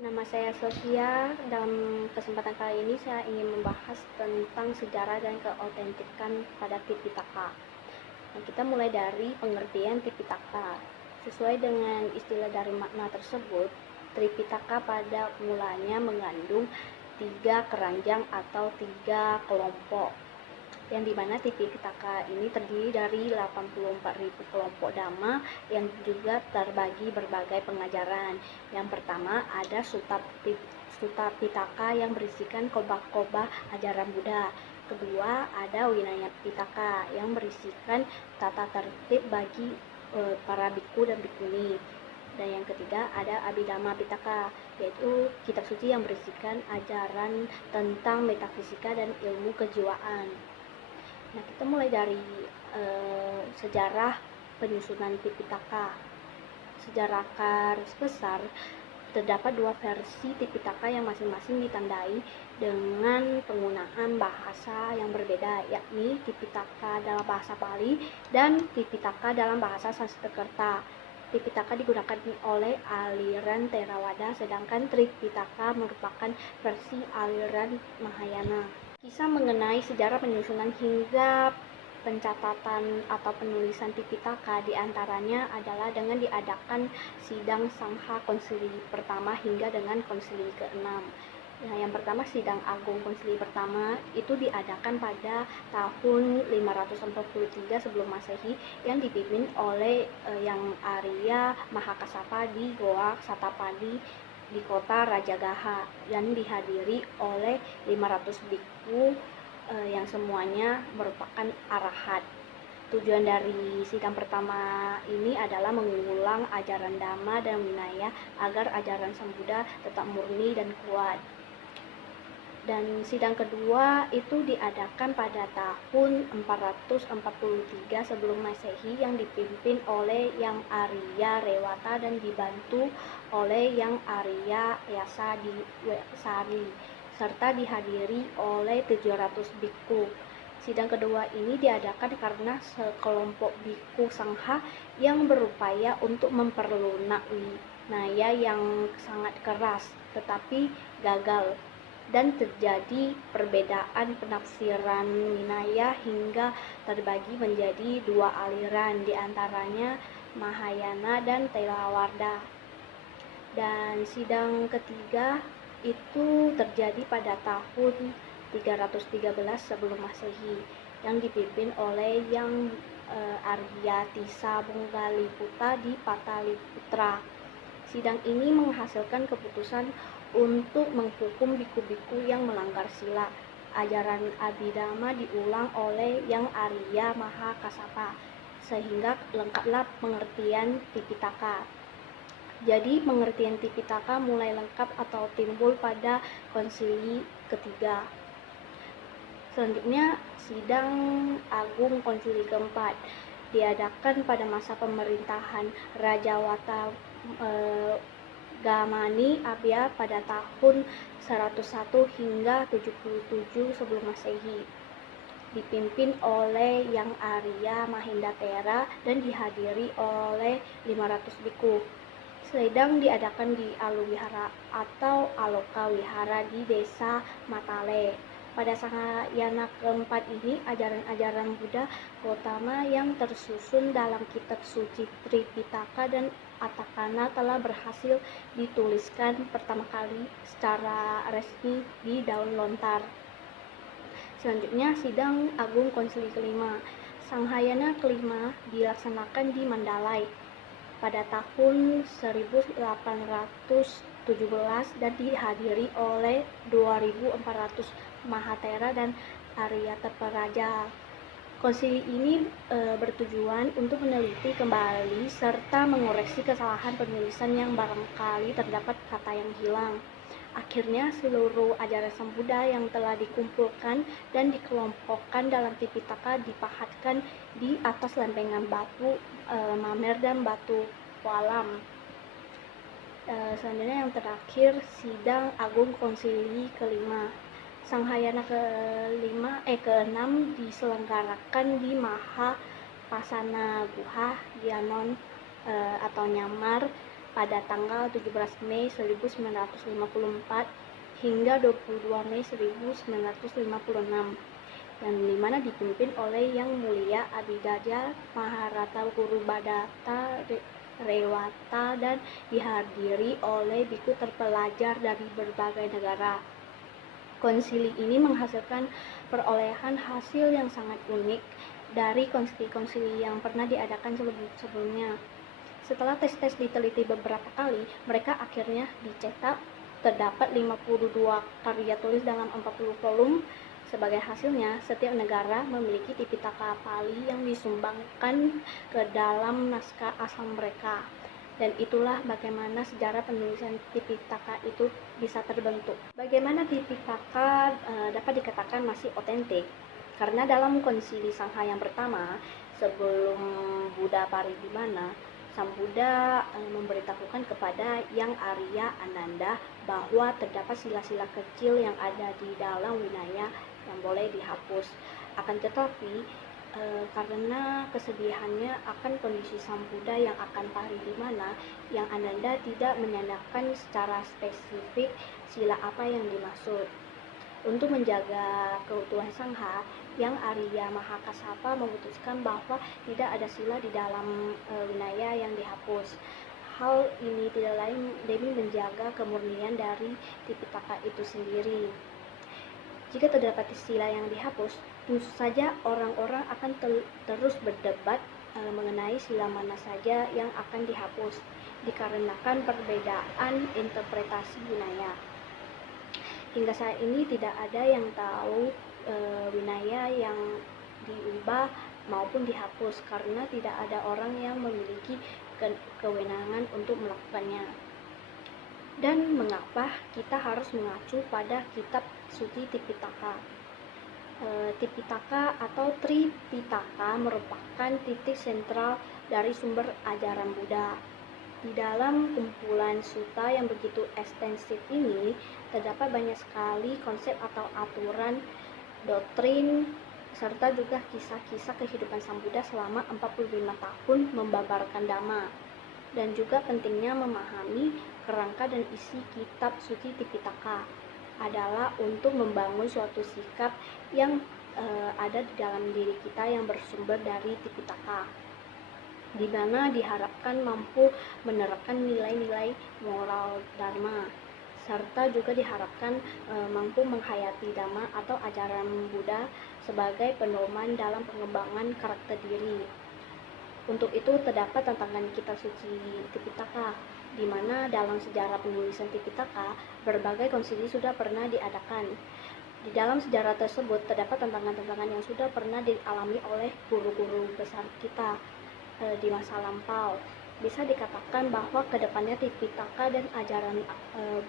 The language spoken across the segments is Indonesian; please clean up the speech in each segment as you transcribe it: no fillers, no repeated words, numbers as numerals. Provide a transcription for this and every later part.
Nama saya Sofia. Dalam kesempatan kali ini saya ingin membahas tentang sejarah dan keautentikan pada Tipitaka. Nah, kita mulai dari pengertian Tipitaka. Sesuai dengan istilah dari makna tersebut, Tripitaka pada mulanya mengandung 3 keranjang atau 3 kelompok, yang dimana Tipitaka ini terdiri dari 84.000 kelompok dhamma yang juga terbagi berbagai pengajaran. Yang pertama ada Sutta Pitaka yang berisikan khotbah-khotbah ajaran Buddha. Kedua ada Vinaya Pitaka yang berisikan tata tertib bagi para biku dan bikuni. Dan yang ketiga ada Abhidhamma Pitaka, yaitu kitab suci yang berisikan ajaran tentang metafisika dan ilmu kejiwaan. Nah, kita mulai dari sejarah penyusunan Tipitaka. Sejarah garis besar, terdapat 2 versi Tipitaka yang masing-masing ditandai dengan penggunaan bahasa yang berbeda, yakni Tipitaka dalam bahasa Pali dan Tipitaka dalam bahasa Sanskerta. Tipitaka digunakan oleh aliran Theravada, sedangkan Tripitaka merupakan versi aliran Mahayana. Kisah mengenai sejarah penyusunan hingga pencatatan atau penulisan Tipitaka diantaranya adalah dengan diadakan sidang Sangha Konsili pertama hingga dengan Konsili ke-6. Nah, yang pertama sidang agung konsili pertama itu diadakan pada tahun 543 sebelum Masehi yang dipimpin oleh Yang Arya Mahakasapa di Goa Satapadi di kota Rajagaha, yang dihadiri oleh 500 biku yang semuanya merupakan arahat. Tujuan dari sidang pertama ini adalah mengulang ajaran Dhamma dan Vinaya agar ajaran Sang Buddha tetap murni dan kuat. Dan sidang kedua itu diadakan pada tahun 443 sebelum Masehi yang dipimpin oleh Yang Arya Rewata dan dibantu oleh Yang Arya Yasa di Sari, serta dihadiri oleh 700 biku. Sidang kedua ini diadakan karena sekelompok biku sangha yang berupaya untuk memperlunak Vinaya yang sangat keras tetapi gagal, dan terjadi perbedaan penafsiran Vinaya hingga terbagi menjadi 2 aliran, diantaranya Mahayana dan Theravada. Dan sidang ketiga itu terjadi pada tahun 313 sebelum Masehi yang dipimpin oleh Yang Arya Tissa Bunggaliputta di Pataliputra. Sidang ini menghasilkan keputusan untuk menghukum biku-biku yang melanggar sila. Ajaran Abhidhamma diulang oleh Yang Arya Mahakasapa sehingga lengkaplah pengertian Tipitaka. Jadi pengertian Tipitaka mulai lengkap atau timbul pada konsili ketiga. Selanjutnya sidang agung konsili keempat diadakan pada masa pemerintahan Raja Gamani Abya pada tahun 101 hingga 77 sebelum Masehi, dipimpin oleh Yang Arya Mahindatera dan dihadiri oleh 500 biku. Sidang diadakan di Aluwihara atau Aloka Wihara di desa Matale. Pada Sanghayana keempat ini, ajaran-ajaran Buddha Gautama yang tersusun dalam kitab suci Tripitaka dan Atakana telah berhasil dituliskan pertama kali secara resmi di daun lontar. Selanjutnya sidang agung konsili kelima. Sanghayana kelima dilaksanakan di Mandalay pada tahun 1817 dan dihadiri oleh 2.400 Mahatera dan Aryataparaja. Konsili ini bertujuan untuk meneliti kembali serta mengoreksi kesalahan penulisan yang barangkali terdapat kata yang hilang. Akhirnya seluruh ajaran Sang Buddha yang telah dikumpulkan dan dikelompokkan dalam Tipitaka dipahatkan di atas lempengan batu mamer dan batu walam. Selanjutnya yang terakhir sidang agung konsili kelima. Sanghayana ke-6 diselenggarakan di Maha Pasana Guha Yanon atau Nyamar pada tanggal 17 Mei 1954 hingga 22 Mei 1956, yang dimana dipimpin oleh Yang Mulia Abhidharma Maharata Guru Badatta Rewata dan dihadiri oleh biku terpelajar dari berbagai negara. Konsili ini menghasilkan perolehan hasil yang sangat unik dari konsili-konsili yang pernah diadakan sebelumnya. Setelah tes-tes diteliti beberapa kali, mereka akhirnya dicetak. Terdapat 52 karya tulis dalam 40 volume. Sebagai hasilnya, setiap negara memiliki Tipitaka Pali yang disumbangkan ke dalam naskah asal mereka. Dan itulah bagaimana sejarah penulisan Tipitaka itu bisa terbentuk. Bagaimana Tipitaka dapat dikatakan masih otentik? Karena dalam konsili Sangha yang pertama, sebelum Buddha Parinibbana, Sang Buddha memberitahukan kepada Yang Arya Ananda bahwa terdapat sila-sila kecil yang ada di dalam Vinaya yang boleh dihapus. Akan tetapi karena kesedihannya akan kondisi Sang Buddha yang akan parinibbana, Yang Ananda tidak menanyakan secara spesifik sila apa yang dimaksud. Untuk menjaga keutuhan Sangha, Yang Arya Mahakassapa memutuskan bahwa tidak ada sila di dalam Vinaya yang dihapus. Hal ini tidak lain demi menjaga kemurnian dari Tipitaka itu sendiri. Jika terdapat sila yang dihapus, tentu saja orang-orang akan terus berdebat mengenai sila mana saja yang akan dihapus, dikarenakan perbedaan interpretasi Vinaya. Hingga saat ini tidak ada yang tahu Vinaya yang diubah maupun dihapus karena tidak ada orang yang memiliki kewenangan untuk melakukannya. Dan mengapa kita harus mengacu pada kitab suci Tipitaka? Tipitaka atau Tripitaka merupakan titik sentral dari sumber ajaran Buddha. Di dalam kumpulan sutta yang begitu ekstensif ini, terdapat banyak sekali konsep atau aturan, doktrin, serta juga kisah-kisah kehidupan Sang Buddha selama 45 tahun membabarkan Dhamma. Dan juga pentingnya memahami kerangka dan isi kitab suci Tipitaka adalah untuk membangun suatu sikap yang ada di dalam diri kita yang bersumber dari Tipitaka, di mana diharapkan mampu menerapkan nilai-nilai moral Dharma, serta juga diharapkan mampu menghayati Dhamma atau ajaran Buddha sebagai pedoman dalam pengembangan karakter diri. Untuk itu terdapat tantangan kitab suci Tipitaka, di mana dalam sejarah penulisan Tipitaka berbagai konsili sudah pernah diadakan. Di dalam sejarah tersebut terdapat tantangan-tantangan yang sudah pernah dialami oleh guru-guru besar kita di masa lampau. Bisa dikatakan bahwa kedepannya Tipitaka dan ajaran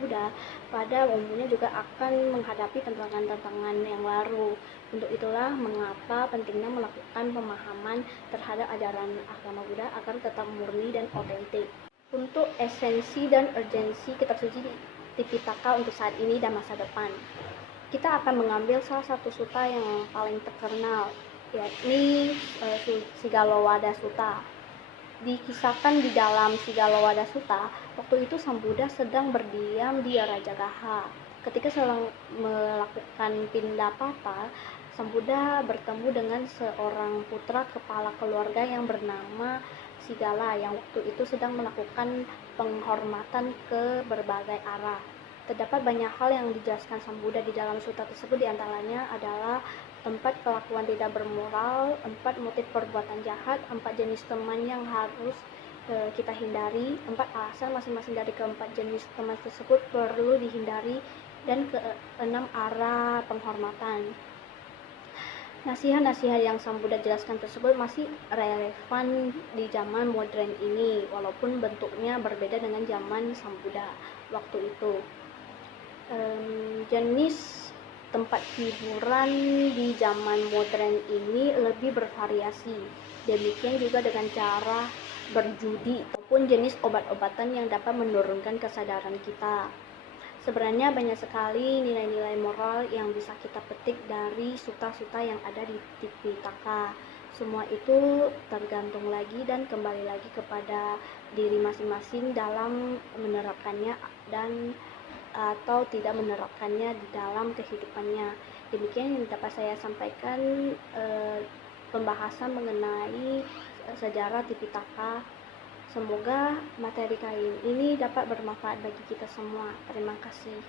Buddha pada umumnya juga akan menghadapi tantangan-tantangan yang baru. Untuk itulah mengapa pentingnya melakukan pemahaman terhadap ajaran agama Buddha agar tetap murni dan otentik. Untuk esensi dan urgensi kitab suci Tipitaka untuk saat ini dan masa depan, kita akan mengambil salah satu sutta yang paling terkenal, yakni Sigalowada Sutta. Dikisahkan di dalam Sigalowada Sutta, waktu itu Sang Buddha sedang berdiam di Rajagaha. Ketika sedang melakukan Pindapata, Sang Buddha bertemu dengan seorang putra kepala keluarga yang bernama Sigala yang waktu itu sedang melakukan penghormatan ke berbagai arah. Terdapat banyak hal yang dijelaskan Sang Buddha di dalam sutta tersebut, diantaranya adalah 4 kelakuan tidak bermoral, 4 motif perbuatan jahat, 4 jenis teman yang harus kita hindari, 4 alasan masing-masing dari keempat jenis teman tersebut perlu dihindari, dan ke-6 arah penghormatan. Nasihat-nasihat yang Sang Buddha jelaskan tersebut masih relevan di zaman modern ini, walaupun bentuknya berbeda dengan zaman Sang Buddha waktu itu. Jenis tempat hiburan di zaman modern ini lebih bervariasi. Demikian juga dengan cara berjudi maupun jenis obat-obatan yang dapat menurunkan kesadaran kita. Sebenarnya banyak sekali nilai-nilai moral yang bisa kita petik dari sutta-sutta yang ada di Tipitaka. Semua itu tergantung lagi dan kembali lagi kepada diri masing-masing dalam menerapkannya dan atau tidak menerapkannya di dalam kehidupannya. Demikian yang dapat saya sampaikan pembahasan mengenai sejarah Tipitaka. Semoga materi kali ini dapat bermanfaat bagi kita semua. Terima kasih.